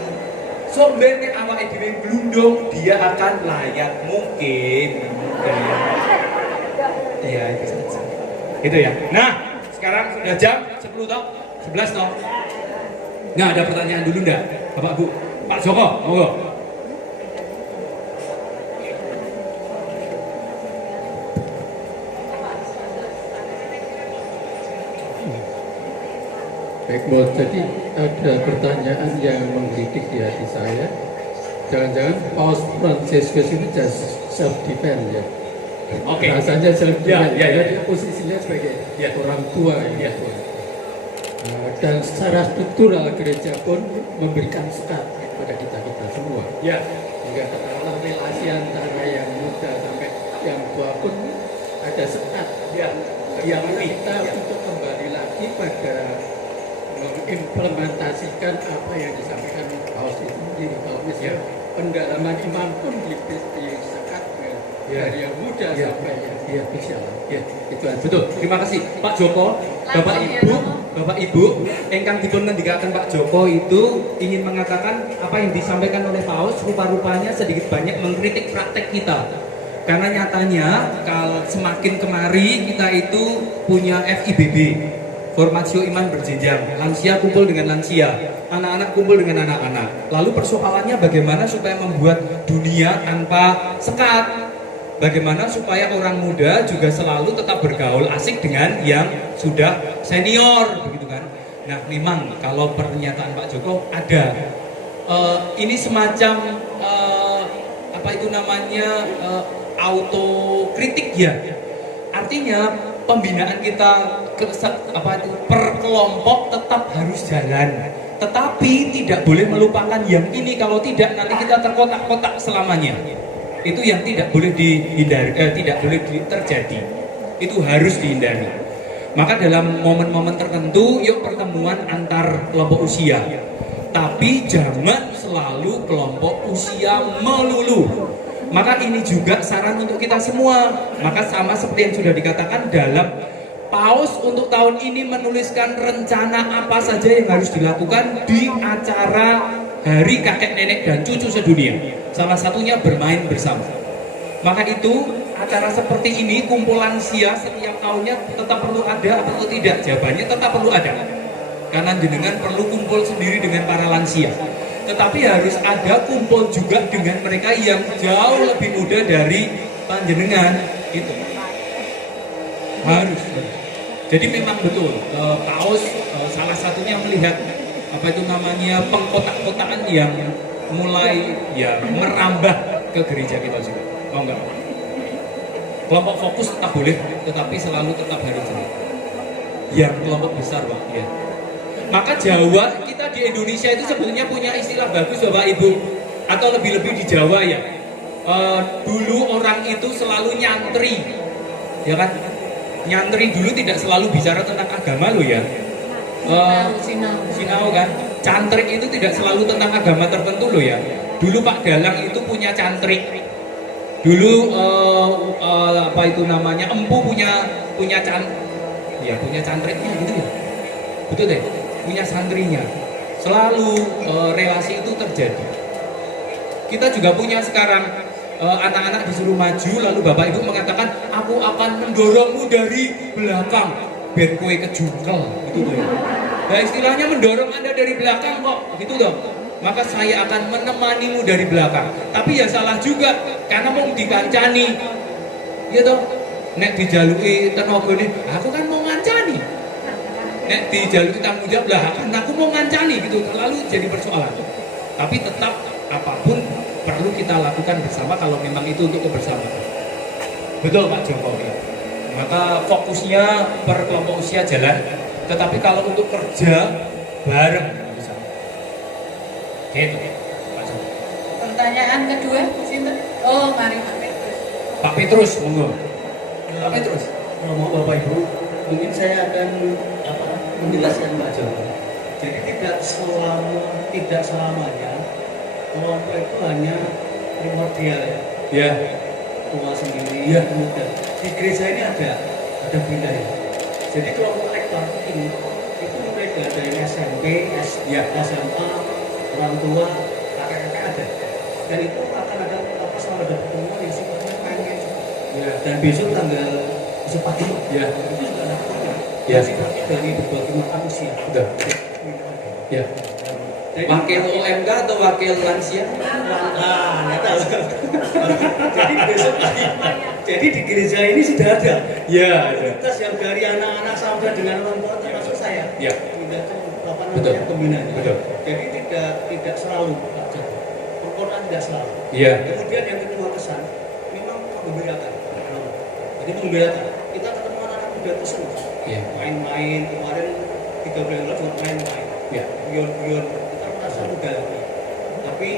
So nek awake dhewe glundung, dia akan layak mungkin. Ya itu saja. Gitu ya. Nah, sekarang sudah jam 10 toh? 11 toh? Nah, ada pertanyaan dulu enggak? Bapak Bu, Pak Joko, monggo. Baik, Bos. Jadi ada pertanyaan yang menggelitik di hati saya. Jangan-jangan Paus Fransiskus itu just self defense ya? Oke. Rasanya self defense. Ya. Posisinya sebagai orang tua ya. Dan secara struktural gereja pun memberikan sekat kepada kita semua. Ya. Hingga katakanlah relasi antara yang muda sampai yang tua pun ada sekat. Ya. Yang kita untuk kembali lagi pada mengimplementasikan apa yang disampaikan Paus itu sendiri. Kalau misalnya pendalaman iman pun disekat dari yang muda sampai yang ofisial. Ya, itu betul. Terima kasih Pak Joko, Bapak Ibu. Bapak Ibu, ingkang dipun ngendikaken Pak Joko itu ingin mengatakan apa yang disampaikan oleh Paus rupa-rupanya sedikit banyak mengkritik praktek kita. Karena nyatanya kalau semakin kemari kita itu punya FIBB, formatio iman berjenjang, lansia kumpul dengan lansia, anak-anak kumpul dengan anak-anak. Lalu persoalannya bagaimana supaya membuat dunia tanpa sekat? Bagaimana supaya orang muda juga selalu tetap bergaul asik dengan yang sudah senior, begitu kan? Nah, memang kalau pernyataan Pak Joko ada ini semacam apa itu namanya autokritik ya. Artinya pembinaan kita per kelompok tetap harus jalan, tetapi tidak boleh melupakan yang ini. Kalau tidak nanti kita terkotak-kotak selamanya. Itu yang tidak boleh dihindari, tidak boleh terjadi. Itu harus dihindari. Maka dalam momen-momen tertentu, yuk pertemuan antar kelompok usia. Tapi jangan selalu kelompok usia melulu. Maka ini juga saran untuk kita semua. Maka sama seperti yang sudah dikatakan dalam Paus untuk tahun ini menuliskan rencana apa saja yang harus dilakukan di acara Hari Kakek Nenek dan Cucu Sedunia. Salah satunya bermain bersama. Maka itu acara seperti ini, kumpul lansia setiap tahunnya tetap perlu ada atau tidak? Jawabannya tetap perlu ada. Karena jenengan perlu kumpul sendiri dengan para lansia. Tetapi harus ada kumpul juga dengan mereka yang jauh lebih muda dari panjenengan. Itu harus. Jadi memang betul Paus salah satunya melihat apa itu namanya pengkotak-kotakan yang mulai ya merambah ke gereja kita juga. Oh enggak. Kelompok fokus tetap boleh, tetapi selalu tetap harus jelas. Yang kelompok besar, Pak, ya. Maka Jawa kita di Indonesia itu sebetulnya punya istilah bagus, Bapak Ibu, atau lebih-lebih di Jawa ya. Dulu orang itu selalu nyantri, ya kan? Nyantri dulu tidak selalu bicara tentang agama loh ya. Sinau kan, cantrik itu tidak selalu tentang agama tertentu loh ya. Dulu Pak Dalang itu punya cantrik. Dulu apa itu namanya empu punya cantriknya gitu ya. Betul deh, punya santrinya. Selalu relasi itu terjadi. Kita juga punya sekarang anak-anak disuruh maju lalu bapak ibu mengatakan aku akan mendorongmu dari belakang. Ben kue kejungkel gitu loh ya. Nah istilahnya mendorong Anda dari belakang kok gitu dong. Maka saya akan menemanimu dari belakang. Tapi ya salah juga karena mau dikancani. Ya toh. Nek dijalui tenaga ini, aku kan mau ngancani. Nek dijalui tanggung jawab lah, kan aku mau ngancani gitu. Lalu jadi persoalan. Tapi tetap apapun perlu kita lakukan bersama kalau memang itu untuk kebersamaan. Betul Pak Jokowi. Maka fokusnya per kelompok usia jalan, tetapi kalau untuk kerja bareng bersama. Gitu, Pak Jokowi. Pertanyaan kedua, sinten? Oh, mari Pak Petrus. Pak Petrus, monggo. Pak Petrus. Mau Bapak Ibu, mungkin saya akan menjelaskan Pak Joko. Jadi tidak selamanya kelompok itu hanya primordial ya. Ya. Tua sendiri, Ya. muda. Di gereja ini ada budaya. Jadi kelompok rektor ini itu mulai dari SMP, SMA, orang tua, kakek-kakek ada. Dan itu akan ada selalu ada pertemuan yang sifatnya pengen. Ya. Dan besok tanggal pagi Ya. itu juga ada pertemuan. Ya. Sifatnya dari berbagai macam usia. Udah. Ya. Wakil OMK atau wakil lansia? Nggak tahu. Jadi besok jadi di gereja ini sudah ada. Ya. Komunitas yang dari anak-anak sampai dengan orang tua termasuk saya. Ya. Tidak apa Betul. namanya pembinaan. Betul. Jadi tidak selalu. Perkotaan tidak selalu. Iya. Kemudian yang kedua kesan memang memberiakan. Jadi memberiakan. Kita ketemu anak-anak muda itu semua. Iya. Main-main kemarin 3 bulan lalu juga main-main. Ya. Bion kita merasa muda lagi. Tapi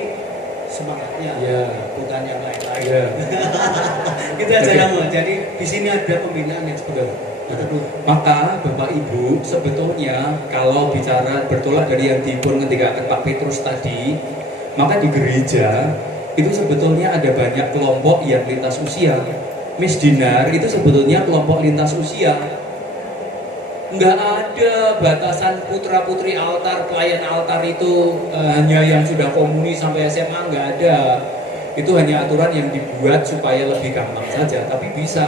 semangatnya Ya. bukan yang lain-lain. Ya. Kita aja yang mau. Jadi di sini ada pembinaan yang seperti itu. Maka Bapak Ibu sebetulnya kalau bicara bertolak dari yang dipun ngendikaken Pak Petrus tadi, maka di gereja itu sebetulnya ada banyak kelompok yang lintas usia. Miss Dinar itu sebetulnya kelompok lintas usia. Nggak ada batasan putra putri altar, pelayan altar itu hanya yang sudah komuni sampai SMA, nggak ada. Itu hanya aturan yang dibuat supaya lebih gampang saja, tapi bisa.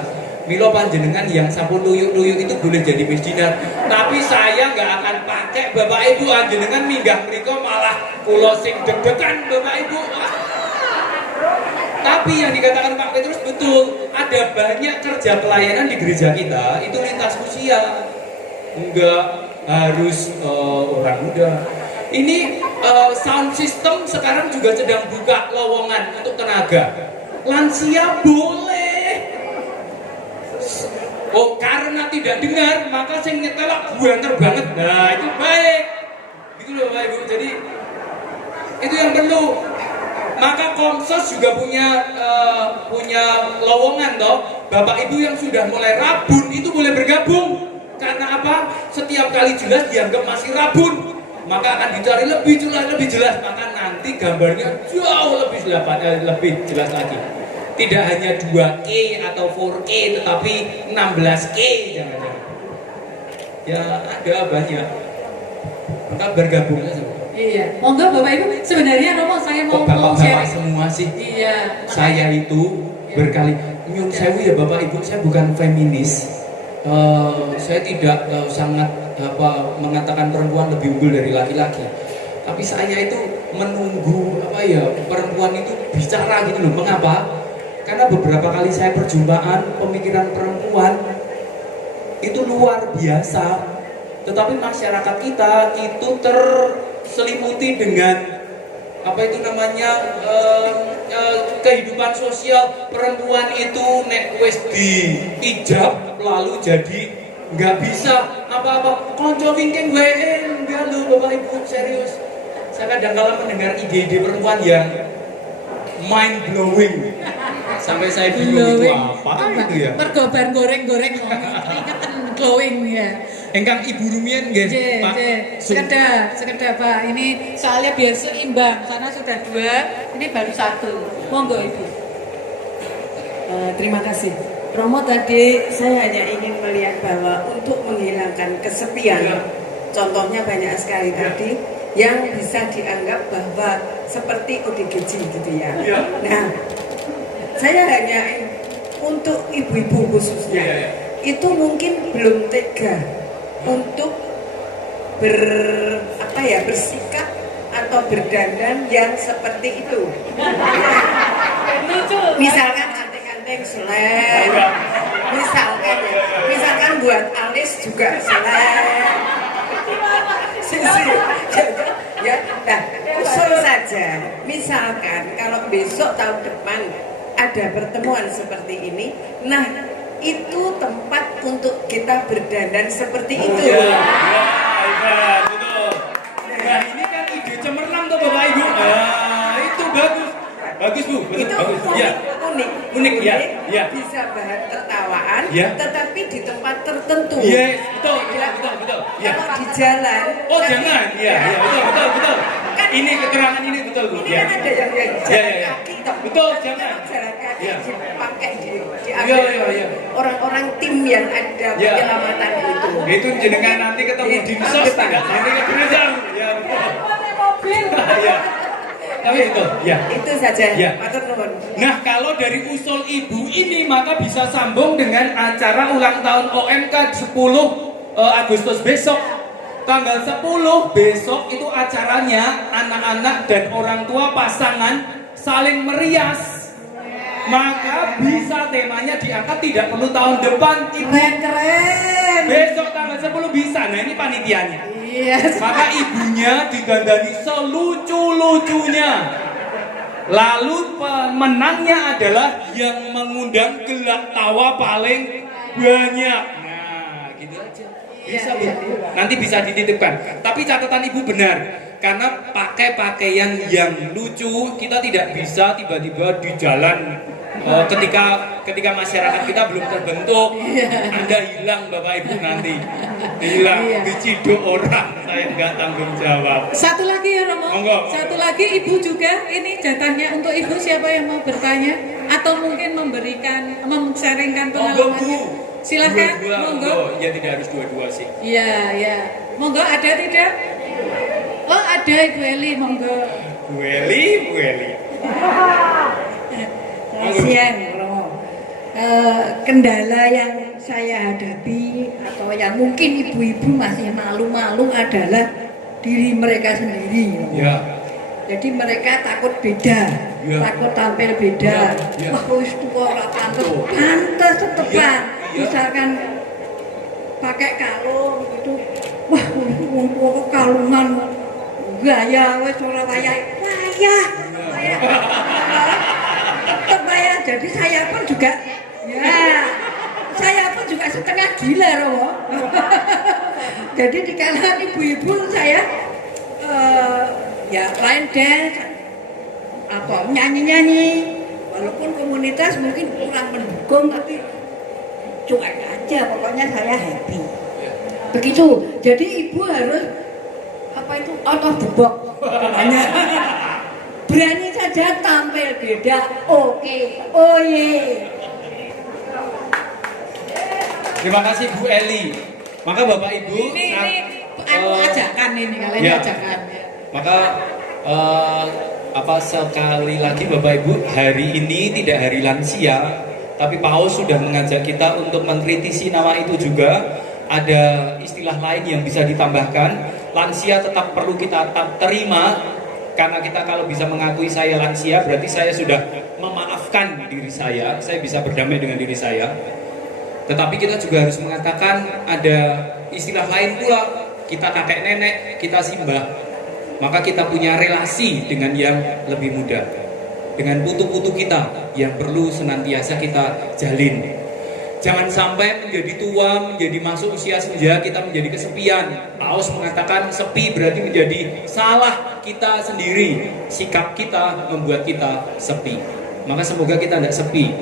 Milo panjenengan yang sampun luyuk-luyuk itu boleh jadi misdinar, tapi saya nggak akan pakai bapak ibu panjenengan minggah mriko malah kula sing deg-degan bapak ibu. Tapi yang dikatakan Pak Petrus betul, ada banyak kerja pelayanan di gereja kita itu lintas usia, nggak harus orang muda. Ini sound system sekarang juga sedang buka lowongan untuk tenaga lansia boleh. Oh, karena tidak dengar maka sing nyetelak buanter banget. Nah, itu baik. Gitu loh Bapak Ibu. Jadi itu yang perlu. Maka Komsos juga punya lowongan toh. Bapak Ibu yang sudah mulai rabun itu boleh bergabung. Karena apa? Setiap kali jelas dianggap masih rabun. Maka akan dicari lebih jelas. Maka nanti gambarnya jauh lebih jelas lagi. Tidak hanya 2K atau 4K tetapi 16K jangan-jangan. Ya ada banyak. Maka bergabung aja. Iya, monggo Bapak Ibu. Sebenarnya Romo saya mau bapak-bapak sharing. semua sih. Iya. Saya itu berkali nyun sewu ya Bapak Ibu, saya bukan feminis. Saya tidak sangat mengatakan perempuan lebih unggul dari laki-laki. Tapi saya itu menunggu perempuan itu bicara gitu loh. Mengapa? Karena beberapa kali saya perjumpaan pemikiran perempuan itu luar biasa. Tetapi masyarakat kita itu terselimuti dengan kehidupan sosial. Perempuan itu nek wis di ijab lalu jadi nggak bisa apa-apa. Konco wingking wae enggak lho Bapak Ibu, serius. Saya kadang-kala mendengar ide-ide perempuan yang mind blowing. Sampai saya bingung itu apa itu ya. Pergobar goreng-goreng ingetan glowing ya. Engkang Ibu Rumian nggih, Pak. Sekedar Pak. Ini soalnya biar seimbang. Sana sudah 2, ini baru 1. Monggo Ibu. Terima kasih. Romo tadi saya hanya ingin melihat bahwa untuk menghilangkan kesepian, contohnya banyak sekali tadi yang bisa dianggap bahwa seperti ODGJ gitu ya. Nah, saya hanya untuk ibu-ibu khususnya itu mungkin belum tega untuk bersikap atau berdandan yang seperti itu. Misalkan anting-anting selek, misalkan buat alis juga selek. Ya, nah, usul saja. Misalkan kalau besok tahun depan ada pertemuan seperti ini, nah itu tempat untuk kita berdandan seperti itu. Betul. Nah ini kan ide cemerlang tuh Bapak Ibu. Itu bagus Bu. Itu bagus. unik ya. Bisa bahan tertawaan, tetapi di tempat tertentu. Yes, betul. Ya. Kalau di jalan. Oh jangan, betul. Kan, ini keterangan ini betul Bu. Ini kan ada yang jalan kaki, toh. Betul, Tapi jangan. kalau jalan kaki dipakai Iya. orang-orang tim yang ada penyelamatan itu. Itu jenengan nanti ketemu di sos tidak nanti ke gereja. Ya betul. Ya. Tapi itu, Itu saja, Ya. matur nuwun. Nah kalau dari usul ibu ini maka bisa sambung dengan acara ulang tahun OMK 10 Agustus besok. Tanggal 10 besok itu acaranya anak-anak dan orang tua pasangan saling merias. Maka bisa temanya diangkat tidak perlu tahun depan. Keren. Besok tanggal 10 bisa. Nah ini panitianya. Iya. Maka ibunya digandani selucu-lucunya. Lalu pemenangnya adalah yang mengundang gelak tawa paling banyak. Nah, gitu aja. Bisa Bu. Nanti bisa dititipkan. Tapi catatan Ibu benar. Karena pakai pakaian yang lucu, kita tidak bisa tiba-tiba di jalan ketika masyarakat kita belum terbentuk. Anda hilang Bapak Ibu nanti. Hilang, diciduk orang, saya nggak tanggung jawab. Satu lagi ya Romo. Monggo. Satu lagi Ibu juga. Ini jatahnya untuk Ibu, siapa yang mau bertanya atau mungkin memberikan, sharingkan Monggo Bu. pengalamannya. Silakan, Dua-dua, monggo. ya tidak harus dua-dua sih. Iya, ya. Monggo ada tidak? Oh, ada Ibu Eli, monggo. Bu Eli. Selamat siang, Romo. Kendala yang saya hadapi atau yang mungkin ibu-ibu masih malu-malu adalah diri mereka sendiri. Romo. Ya. Jadi mereka takut beda, Ya. takut tampil beda. Ya. Wah, wis tuwa ora pantes, Betul. pantes tetepan. Ya. Misalkan pakai kalung itu, wah, wong tua kok kalungan gaya wis ora wayah. Wayah. Tetap wayah. Jadi saya pun juga setengah gila, Romo. Jadi di kalangan ibu-ibu saya ya line dance atau nyanyi-nyanyi, walaupun komunitas mungkin kurang mendukung, tapi cuek aja, pokoknya saya happy. Begitu. Jadi ibu harus apa itu out of the box, hanya berani saja tampil beda. Oke. Oh ye. Terima kasih Bu Eli. Maka Bapak Ibu, Ini ajakan ini kalian ya. ajakan. Maka sekali lagi Bapak Ibu, hari ini tidak hari lansia, tapi Paus sudah mengajak kita untuk mengkritisi nama itu juga. Ada istilah lain yang bisa ditambahkan. Lansia tetap perlu kita terima, karena kita kalau bisa mengakui saya lansia, berarti saya sudah memaafkan diri saya bisa berdamai dengan diri saya. Tetapi kita juga harus mengatakan ada istilah lain pula, kita kakek nenek, kita simbah. Maka kita punya relasi dengan yang lebih muda, dengan putu-putu kita yang perlu senantiasa kita jalin. Jangan sampai menjadi tua, menjadi masuk usia senja, kita menjadi kesepian. Paus mengatakan sepi berarti menjadi salah kita sendiri. Sikap kita membuat kita sepi. Maka semoga kita tidak sepi.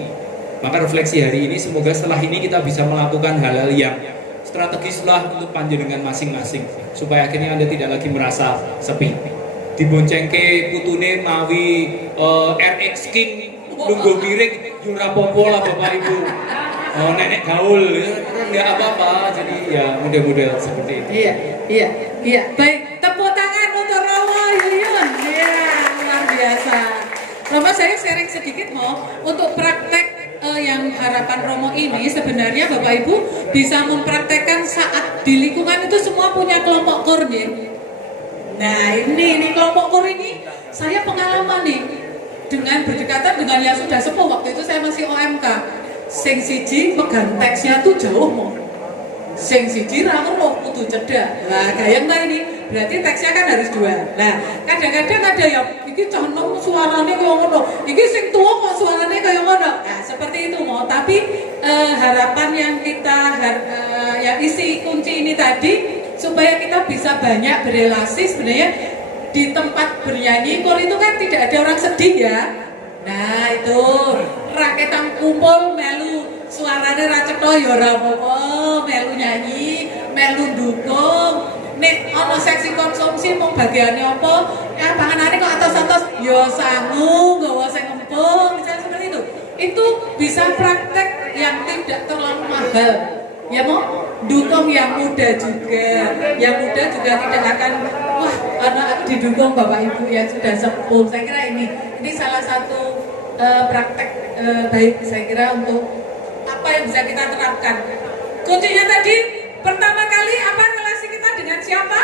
Maka refleksi hari ini, semoga setelah ini kita bisa melakukan hal-hal yang strategislah untuk panjenengan masing-masing, supaya akhirnya Anda tidak lagi merasa sepi. Diboncengke putune mawi RX King lungguh miring yura popo lah Bapak Ibu. Nenek gaul nggak apa-apa, jadi ya model-model seperti itu. Iya. Baik, tepuk tangan untuk Romo Yuyun. Iya, luar biasa. Romo, saya sharing sedikit untuk praktek yang harapan Romo ini. Sebenarnya Bapak Ibu bisa mempraktekkan saat di lingkungan itu semua punya kelompok kur ya. Nah ini kelompok kur ini saya pengalaman nih dengan berdekatan dengan yang sudah sepuh. Waktu itu saya masih OMK. Sing siji pegang teksnya tuh jauh mau, sing siji ramuh kudu cedak. Nah gayeng lah ini, berarti teksnya kan harus dua. Nah kadang-kadang ada yang iki conom suaranya kayak ngono, iki sing tua kok suaranya kayak ngono. Nah seperti itu mau. Tapi harapan yang kita yang isi kunci ini tadi, supaya kita bisa banyak berelasi. Sebenarnya di tempat bernyanyi kor itu kan tidak ada orang sedih ya. Nah itu raketan kumpul melu suarane ra cetha ya ora apa-apa, melu nyanyi, melu ndukung. Nek ana seksi konsumsi mau bagiane apa? Ya panganane kok atos-atos ya sangu, nggawa sing empuk, misalnya seperti itu. Itu bisa praktek yang tidak terlalu mahal. Ya mau dukung yang muda juga. Yang muda juga tidak akan wah anak didukung Bapak Ibu yang sudah sepuh. Saya kira ini salah satu praktek baik saya kira untuk apa yang bisa kita terapkan. Kuncinya tadi pertama kali apa relasi kita dengan siapa?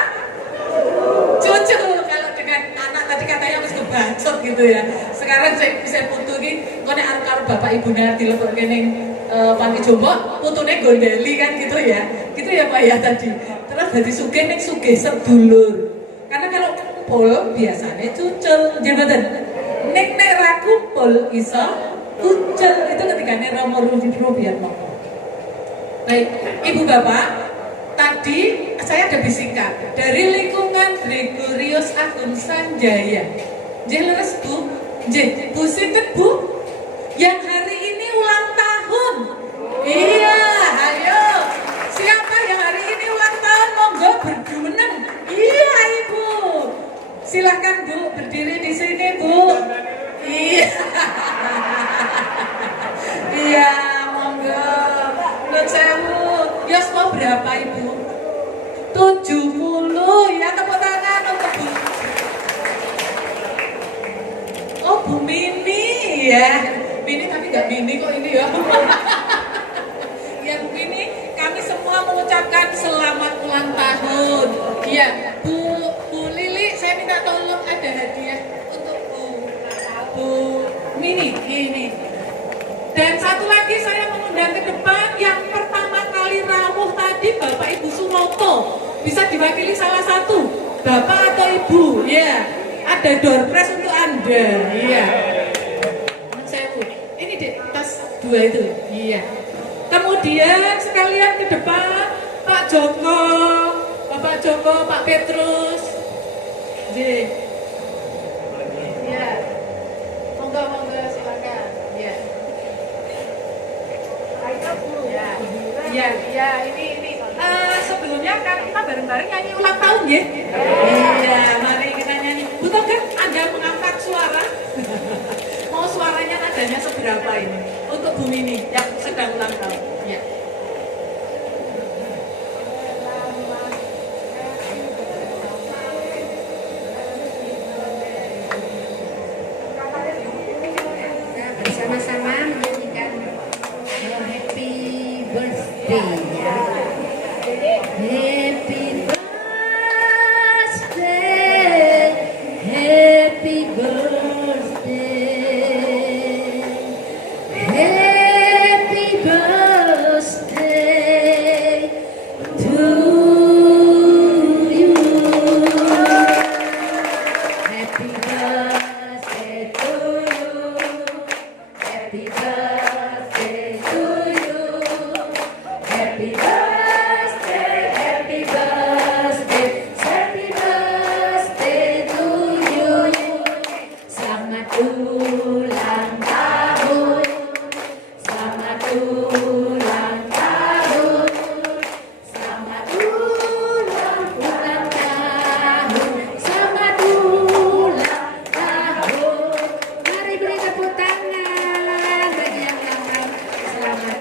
Cucu. Kalau dengan anak tadi katanya harus kebacot gitu ya. Sekarang saya bisa putu ini, kok nek karo bapak ibu nanti lebok kene pagi jombo, putune gondeli kan gitu ya. Gitu ya Pak ya tadi. Terus dari sugih nek sugih sedulur. Karena kalau kumpul biasanya cucul, jabatan. Nek ra kumpul iso kucul. Itu ketika nek Romo biar mau. Baik, Ibu Bapak, tadi saya ada bisikan dari lingkungan Gregorius Agung Sanjaya. Jelas Bu, Bu sinten Bu? Yang hari ini ulang tahun. Iya, ayo. Siapa yang hari ini ulang tahun? Monggo berjumeneng. Iya Ibu. Silakan Bu, berdiri di sini Bu. Iya. Iya, monggo. Menurut saya Bu Mini ya. Mini tapi nggak mini kok ini ya. Ya Bu Mini, kami semua mengucapkan selamat ulang tahun. Iya, Bu Lili, saya minta tolong ada hadiah untuk Bu Mini ini. Dan satu lagi saya mengundang ke depan yang pertama kali rawuh tadi Bapak Ibu Suroto. Bisa diwakili salah satu, Bapak atau Ibu, ya. Ada door prize untuk Anda, iya. Ini di tas 2 itu, iya. Kemudian sekalian ke depan Pak Joko, Bapak Joko, Pak Petrus. J. Ya. Monggo silakan. Ya. Ya, ini. Sebelumnya kan kita bareng-bareng nyanyi ulang tahun ya. Iya, mari kita nyanyi. Butuh kan Anda mengangkat suara? Mau suaranya nadanya seberapa ini? Untuk Bu Mini yang sedang ulang tahun. Ya. Bersama-sama menyanyikan Happy Birthday ya. Happy birthday, happy birthday, happy birthday to you. Happy birthday to you. Happy birthday to you. Happy birthday.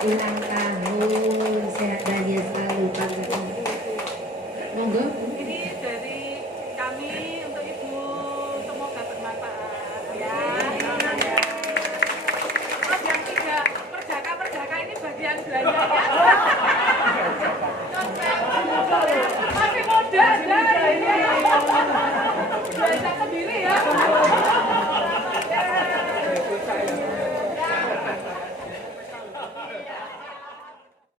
Ulang tahun, sehat bahagia selalu, monggo. Ini dari kami untuk Ibu, semoga bermanfaat ya. Terus yang tidak perjaka ini bagian belanja ya. Masih muda ada ini. Belanja sendiri